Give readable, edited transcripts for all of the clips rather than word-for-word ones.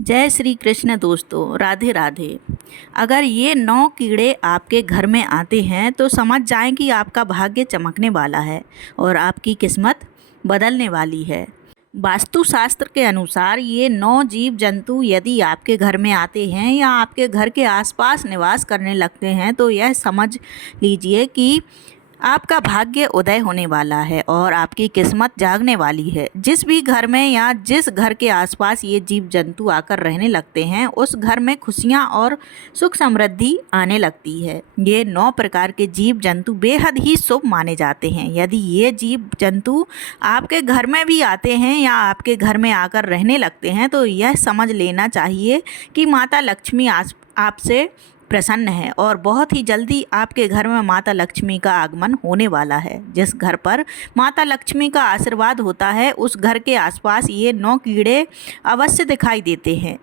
जय श्री कृष्ण दोस्तों, राधे राधे। अगर ये 9 कीड़े आपके घर में आते हैं तो समझ जाएं कि आपका भाग्य चमकने वाला है और आपकी किस्मत बदलने वाली है। वास्तुशास्त्र के अनुसार ये 9 जीव जंतु यदि आपके घर में आते हैं या आपके घर के आसपास निवास करने लगते हैं तो यह समझ लीजिए कि आपका भाग्य उदय होने वाला है और आपकी किस्मत जागने वाली है। जिस भी घर में या जिस घर के आसपास ये जीव जंतु आकर रहने लगते हैं उस घर में खुशियां और सुख समृद्धि आने लगती है। ये 9 प्रकार के जीव जंतु बेहद ही शुभ माने जाते हैं। यदि ये जीव जंतु आपके घर में भी आते हैं या आपके घर में आकर रहने लगते हैं तो यह समझ लेना चाहिए कि माता लक्ष्मी आपसे प्रसन्न है और बहुत ही जल्दी आपके घर में माता लक्ष्मी का आगमन होने वाला है। जिस घर पर माता लक्ष्मी का आशीर्वाद होता है उस घर के आसपास ये 9 कीड़े अवश्य दिखाई देते हैं।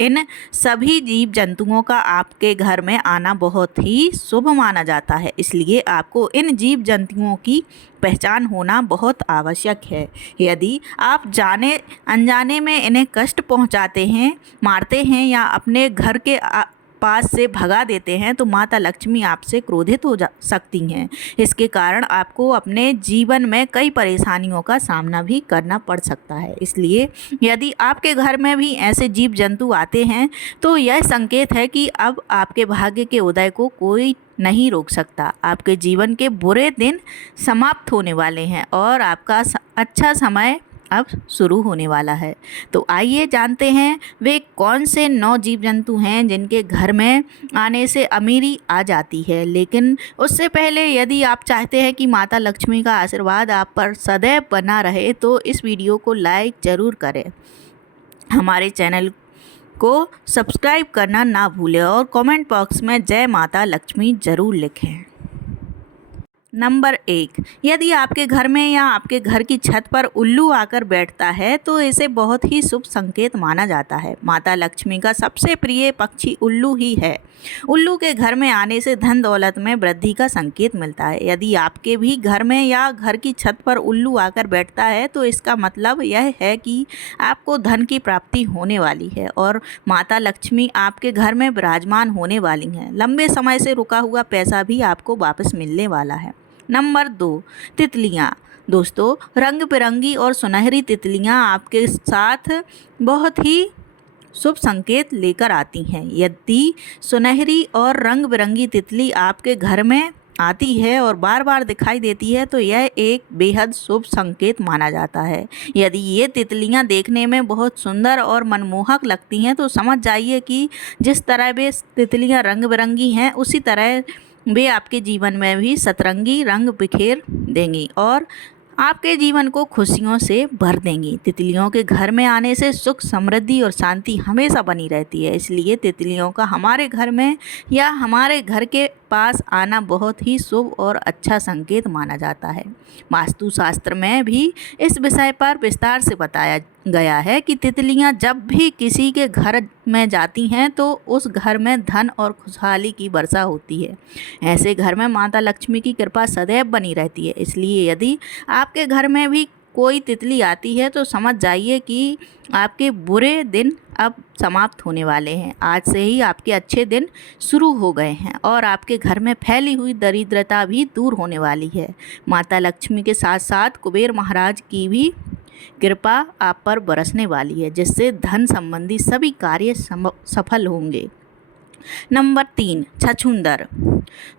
इन सभी जीव जंतुओं का आपके घर में आना बहुत ही शुभ माना जाता है, इसलिए आपको इन जीव जंतुओं की पहचान होना बहुत आवश्यक है। यदि आप जाने अनजाने में इन्हें कष्ट पहुंचाते हैं, मारते हैं या अपने घर के पास से भगा देते हैं तो माता लक्ष्मी आपसे क्रोधित हो जा सकती हैं। इसके कारण आपको अपने जीवन में कई परेशानियों का सामना भी करना पड़ सकता है। इसलिए यदि आपके घर में भी ऐसे जीव जंतु आते हैं तो यह संकेत है कि अब आपके भाग्य के उदय को कोई नहीं रोक सकता। आपके जीवन के बुरे दिन समाप्त होने वाले हैं और आपका अच्छा समय अब शुरू होने वाला है। तो आइए जानते हैं वे कौन से 9 जीव जंतु हैं जिनके घर में आने से अमीरी आ जाती है। लेकिन उससे पहले यदि आप चाहते हैं कि माता लक्ष्मी का आशीर्वाद आप पर सदैव बना रहे तो इस वीडियो को लाइक ज़रूर करें, हमारे चैनल को सब्सक्राइब करना ना भूलें और कमेंट बॉक्स में जय माता लक्ष्मी ज़रूर लिखें। नंबर 1, यदि आपके घर में या आपके घर की छत पर उल्लू आकर बैठता है तो इसे बहुत ही शुभ संकेत माना जाता है। माता लक्ष्मी का सबसे प्रिय पक्षी उल्लू ही है। उल्लू के घर में आने से धन दौलत में वृद्धि का संकेत मिलता है। यदि आपके भी घर में या घर की छत पर उल्लू आकर बैठता है तो इसका मतलब यह है कि आपको धन की प्राप्ति होने वाली है और माता लक्ष्मी आपके घर में विराजमान होने वाली हैं। लंबे समय से रुका हुआ पैसा भी आपको वापस मिलने वाला है। नंबर 2, तितलियाँ। दोस्तों, रंग बिरंगी और सुनहरी तितलियाँ आपके साथ बहुत ही शुभ संकेत लेकर आती हैं। यदि सुनहरी और रंग बिरंगी तितली आपके घर में आती है और बार बार दिखाई देती है तो यह एक बेहद शुभ संकेत माना जाता है। यदि ये तितलियां देखने में बहुत सुंदर और मनमोहक लगती हैं तो समझ जाइए कि जिस तरह वे तितलियां रंग बिरंगी हैं उसी तरह वे आपके जीवन में भी सतरंगी रंग बिखेर देंगी और आपके जीवन को खुशियों से भर देंगी। तितलियों के घर में आने से सुख समृद्धि और शांति हमेशा बनी रहती है, इसलिए तितलियों का हमारे घर में या हमारे घर के पास आना बहुत ही शुभ और अच्छा संकेत माना जाता है। वास्तुशास्त्र में भी इस विषय पर विस्तार से बताया गया है कि तितलियां जब भी किसी के घर में जाती हैं तो उस घर में धन और खुशहाली की वर्षा होती है। ऐसे घर में माता लक्ष्मी की कृपा सदैव बनी रहती है। इसलिए यदि आपके घर में भी कोई तितली आती है तो समझ जाइए कि आपके बुरे दिन अब समाप्त होने वाले हैं। आज से ही आपके अच्छे दिन शुरू हो गए हैं और आपके घर में फैली हुई दरिद्रता भी दूर होने वाली है। माता लक्ष्मी के साथ साथ कुबेर महाराज की भी कृपा आप पर बरसने वाली है, जिससे धन संबंधी सभी कार्य सफल होंगे। नंबर 3, छछूंदर।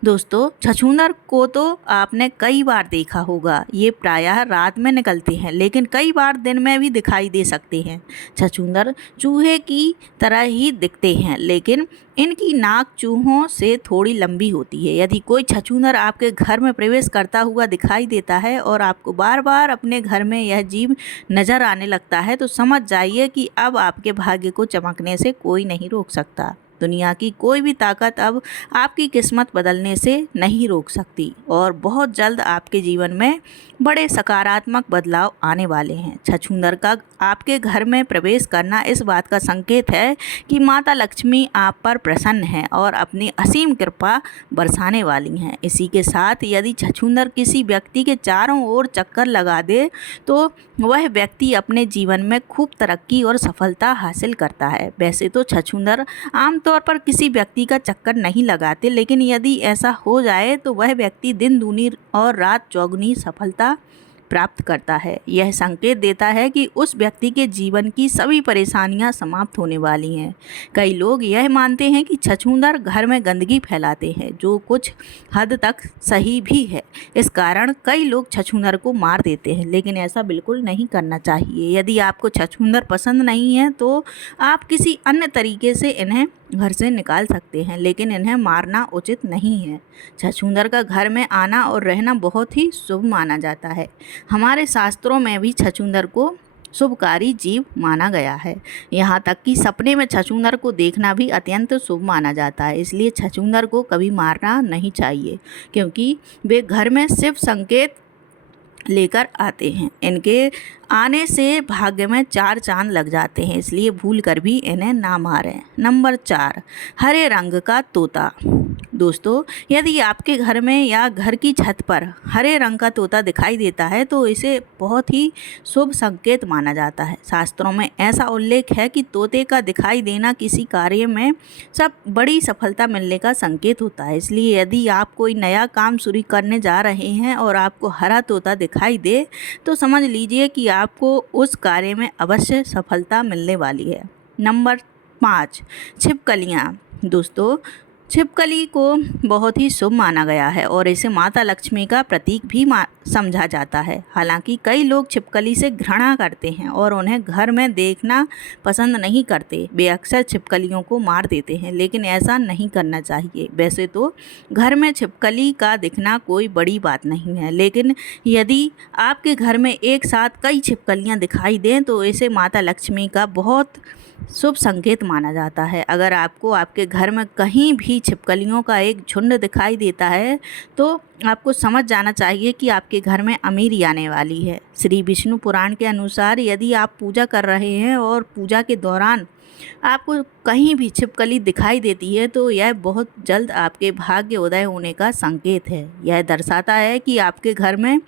दोस्तों, छछूंदर को तो आपने कई बार देखा होगा। ये प्रायः रात में निकलते हैं लेकिन कई बार दिन में भी दिखाई दे सकते हैं। छछूंदर चूहे की तरह ही दिखते हैं लेकिन इनकी नाक चूहों से थोड़ी लंबी होती है। यदि कोई छछूंदर आपके घर में प्रवेश करता हुआ दिखाई देता है और आपको बार बार अपने घर में यह जीव नज़र आने लगता है तो समझ जाइए कि अब आपके भाग्य को चमकने से कोई नहीं रोक सकता। दुनिया की कोई भी ताकत अब आपकी किस्मत बदलने से नहीं रोक सकती और बहुत जल्द आपके जीवन में बड़े सकारात्मक बदलाव आने वाले हैं। छछूंदर का आपके घर में प्रवेश करना इस बात का संकेत है कि माता लक्ष्मी आप पर प्रसन्न है और अपनी असीम कृपा बरसाने वाली हैं। इसी के साथ यदि छछूंदर किसी व्यक्ति के चारों ओर चक्कर लगा दे तो वह व्यक्ति अपने जीवन में खूब तरक्की और सफलता हासिल करता है। वैसे तो छछूंदर आमतौर पर किसी व्यक्ति का चक्कर नहीं लगाते, लेकिन यदि ऐसा हो जाए तो वह व्यक्ति दिन दूनी और रात चौगुनी सफलता प्राप्त करता है। यह संकेत देता है कि उस व्यक्ति के जीवन की सभी परेशानियां समाप्त होने वाली हैं। कई लोग यह मानते हैं कि छछूंदर घर में गंदगी फैलाते हैं, जो कुछ हद तक सही भी है। इस कारण कई लोग छछूंदर को मार देते हैं, लेकिन ऐसा बिल्कुल नहीं करना चाहिए। यदि आपको छछूंदर पसंद नहीं है तो आप किसी अन्य तरीके से इन्हें घर से निकाल सकते हैं, लेकिन इन्हें मारना उचित नहीं है। छछूंदर का घर में आना और रहना बहुत ही शुभ माना जाता है। हमारे शास्त्रों में भी छछूंदर को शुभकारी जीव माना गया है। यहाँ तक कि सपने में छछूंदर को देखना भी अत्यंत शुभ माना जाता है। इसलिए छछूंदर को कभी मारना नहीं चाहिए, क्योंकि वे घर में शिव संकेत लेकर आते हैं। इनके आने से भाग्य में 4 चांद लग जाते हैं, इसलिए भूल कर भी इन्हें ना मारें। नंबर 4, हरे रंग का तोता। दोस्तों, यदि आपके घर में या घर की छत पर हरे रंग का तोता दिखाई देता है तो इसे बहुत ही शुभ संकेत माना जाता है। शास्त्रों में ऐसा उल्लेख है कि तोते का दिखाई देना किसी कार्य में सब बड़ी सफलता मिलने का संकेत होता है। इसलिए यदि आप कोई नया काम शुरू करने जा रहे हैं और आपको हरा तोता दिखाई दे तो समझ लीजिए कि आपको उस कार्य में अवश्य सफलता मिलने वाली है। नंबर 5, छिपकलियाँ। दोस्तों, छिपकली को बहुत ही शुभ माना गया है और इसे माता लक्ष्मी का प्रतीक भी समझा जाता है। हालांकि कई लोग छिपकली से घृणा करते हैं और उन्हें घर में देखना पसंद नहीं करते। वे अक्सर छिपकलियों को मार देते हैं, लेकिन ऐसा नहीं करना चाहिए। वैसे तो घर में छिपकली का दिखना कोई बड़ी बात नहीं है, लेकिन यदि आपके घर में एक साथ कई छिपकलियाँ दिखाई दें तो इसे माता लक्ष्मी का बहुत शुभ संकेत माना जाता है। अगर आपको आपके घर में कहीं भी छिपकलियों का एक झुंड दिखाई देता है तो आपको समझ जाना चाहिए कि आपके घर में अमीरी आने वाली है। श्री विष्णु पुराण के अनुसार यदि आप पूजा कर रहे हैं और पूजा के दौरान आपको कहीं भी छिपकली दिखाई देती है तो यह बहुत जल्द आपके भाग्य उदय होने का संकेत है। यह दर्शाता है कि आपके घर में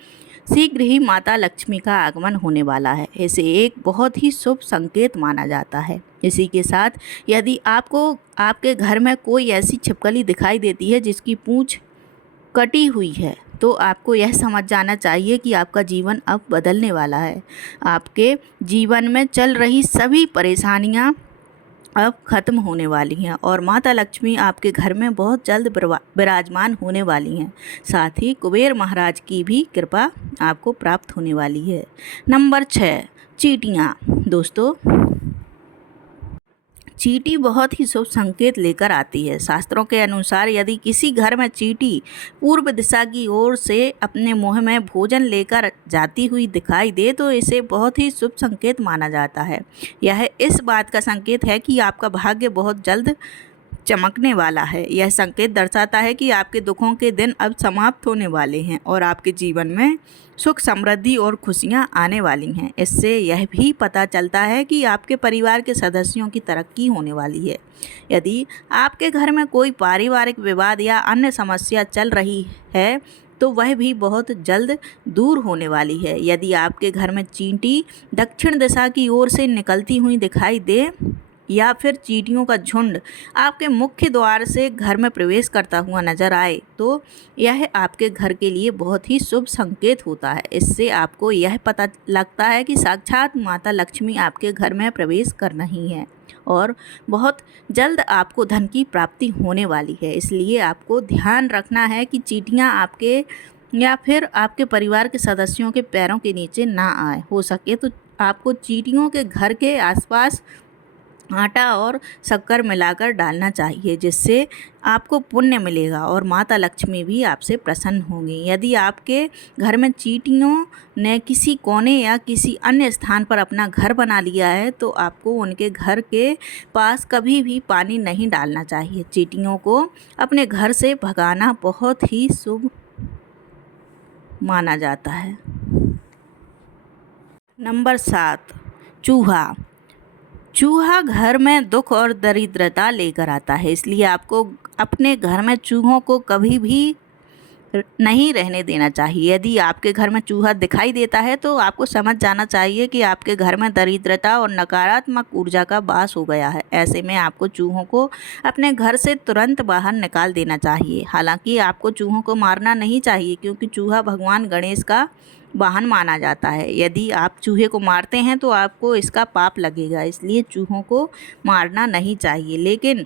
शीघ्र ही माता लक्ष्मी का आगमन होने वाला है। इसे एक बहुत ही शुभ संकेत माना जाता है। इसी के साथ यदि आपको आपके घर में कोई ऐसी छिपकली दिखाई देती है जिसकी पूंछ कटी हुई है तो आपको यह समझ जाना चाहिए कि आपका जीवन अब बदलने वाला है। आपके जीवन में चल रही सभी परेशानियां अब खत्म होने वाली हैं और माता लक्ष्मी आपके घर में बहुत जल्द विराजमान होने वाली हैं। साथ ही कुबेर महाराज की भी कृपा आपको प्राप्त होने वाली है। नंबर 6, चींटियाँ। दोस्तों, चींटी बहुत ही शुभ संकेत लेकर आती है। शास्त्रों के अनुसार यदि किसी घर में चींटी पूर्व दिशा की ओर से अपने मुंह में भोजन लेकर जाती हुई दिखाई दे तो इसे बहुत ही शुभ संकेत माना जाता है। यह इस बात का संकेत है कि आपका भाग्य बहुत जल्द चमकने वाला है। यह संकेत दर्शाता है कि आपके दुखों के दिन अब समाप्त होने वाले हैं और आपके जीवन में सुख, समृद्धि और खुशियां आने वाली हैं। इससे यह भी पता चलता है कि आपके परिवार के सदस्यों की तरक्की होने वाली है। यदि आपके घर में कोई पारिवारिक विवाद या अन्य समस्या चल रही है तो वह भी बहुत जल्द दूर होने वाली है। यदि आपके घर में चींटी दक्षिण दिशा की ओर से निकलती हुई दिखाई दे या फिर चींटियों का झुंड आपके मुख्य द्वार से घर में प्रवेश करता हुआ नजर आए तो यह आपके घर के लिए बहुत ही शुभ संकेत होता है। इससे आपको यह पता लगता है कि साक्षात माता लक्ष्मी आपके घर में प्रवेश कर रही हैं और बहुत जल्द आपको धन की प्राप्ति होने वाली है। इसलिए आपको ध्यान रखना है कि चींटियाँ आपके या फिर आपके परिवार के सदस्यों के पैरों के नीचे ना आए। हो सके तो आपको चींटियों के घर के आसपास आटा और शक्कर मिलाकर डालना चाहिए, जिससे आपको पुण्य मिलेगा और माता लक्ष्मी भी आपसे प्रसन्न होंगी। यदि आपके घर में चींटियों ने किसी कोने या किसी अन्य स्थान पर अपना घर बना लिया है तो आपको उनके घर के पास कभी भी पानी नहीं डालना चाहिए। चींटियों को अपने घर से भगाना बहुत ही शुभ माना जाता है। नंबर 7, चूहा। चूहा घर में दुख और दरिद्रता लेकर आता है, इसलिए आपको अपने घर में चूहों को कभी भी नहीं रहने देना चाहिए। यदि आपके घर में चूहा दिखाई देता है तो आपको समझ जाना चाहिए कि आपके घर में दरिद्रता और नकारात्मक ऊर्जा का वास हो गया है। ऐसे में आपको चूहों को अपने घर से तुरंत बाहर निकाल देना चाहिए। हालांकि आपको चूहों को मारना नहीं चाहिए, क्योंकि चूहा भगवान गणेश का वाहन माना जाता है। यदि आप चूहे को मारते हैं तो आपको इसका पाप लगेगा, इसलिए चूहों को मारना नहीं चाहिए, लेकिन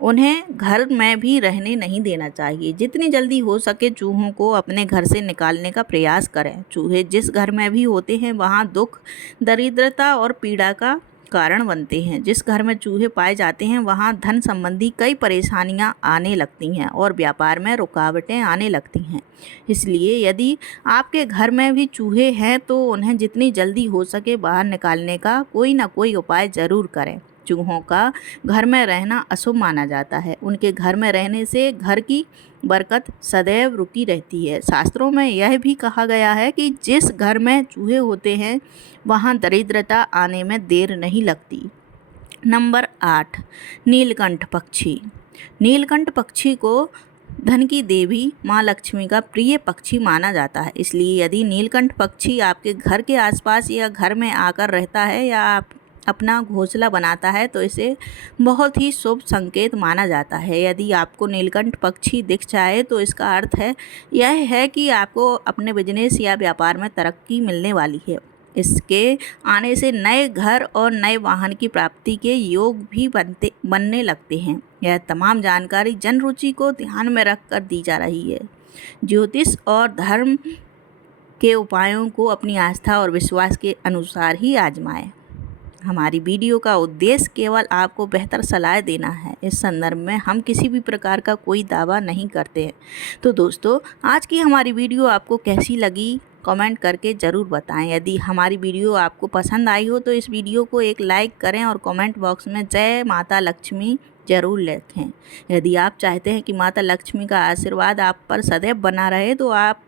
उन्हें घर में भी रहने नहीं देना चाहिए। जितनी जल्दी हो सके चूहों को अपने घर से निकालने का प्रयास करें। चूहे जिस घर में भी होते हैं वहाँ दुख, दरिद्रता और पीड़ा का कारण बनते हैं। जिस घर में चूहे पाए जाते हैं वहाँ धन संबंधी कई परेशानियाँ आने लगती हैं और व्यापार में रुकावटें आने लगती हैं। इसलिए यदि आपके घर में भी चूहे हैं तो उन्हें जितनी जल्दी हो सके बाहर निकालने का कोई ना कोई उपाय ज़रूर करें। चूहों का घर में रहना अशुभ माना जाता है। उनके घर में रहने से घर की बरकत सदैव रुकी रहती है। शास्त्रों में यह भी कहा गया है कि जिस घर में चूहे होते हैं वहाँ दरिद्रता आने में देर नहीं लगती। नंबर 8, नीलकंठ पक्षी। नीलकंठ पक्षी को धन की देवी माँ लक्ष्मी का प्रिय पक्षी माना जाता है। इसलिए यदि नीलकंठ पक्षी आपके घर के आसपास या घर में आकर रहता है या आप अपना घोंसला बनाता है तो इसे बहुत ही शुभ संकेत माना जाता है। यदि आपको नीलकंठ पक्षी दिख जाए तो इसका अर्थ यह है कि आपको अपने बिजनेस या व्यापार में तरक्की मिलने वाली है। इसके आने से नए घर और नए वाहन की प्राप्ति के योग भी बनने लगते हैं। यह तमाम जानकारी जन रुचि को ध्यान में रखकर दी जा रही है। ज्योतिष और धर्म के उपायों को अपनी आस्था और विश्वास के अनुसार ही आजमाएं। हमारी वीडियो का उद्देश्य केवल आपको बेहतर सलाह देना है। इस संदर्भ में हम किसी भी प्रकार का कोई दावा नहीं करते हैं। तो दोस्तों, आज की हमारी वीडियो आपको कैसी लगी कमेंट करके ज़रूर बताएं। यदि हमारी वीडियो आपको पसंद आई हो तो इस वीडियो को एक लाइक करें और कमेंट बॉक्स में जय माता लक्ष्मी ज़रूर लिखें। यदि आप चाहते हैं कि माता लक्ष्मी का आशीर्वाद आप पर सदैव बना रहे तो आप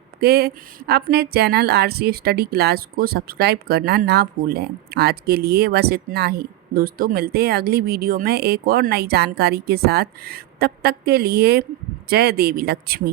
अपने चैनल RC स्टडी क्लास को सब्सक्राइब करना ना भूलें। आज के लिए बस इतना ही दोस्तों, मिलते हैं अगली वीडियो में एक और नई जानकारी के साथ। तब तक के लिए जय देवी लक्ष्मी।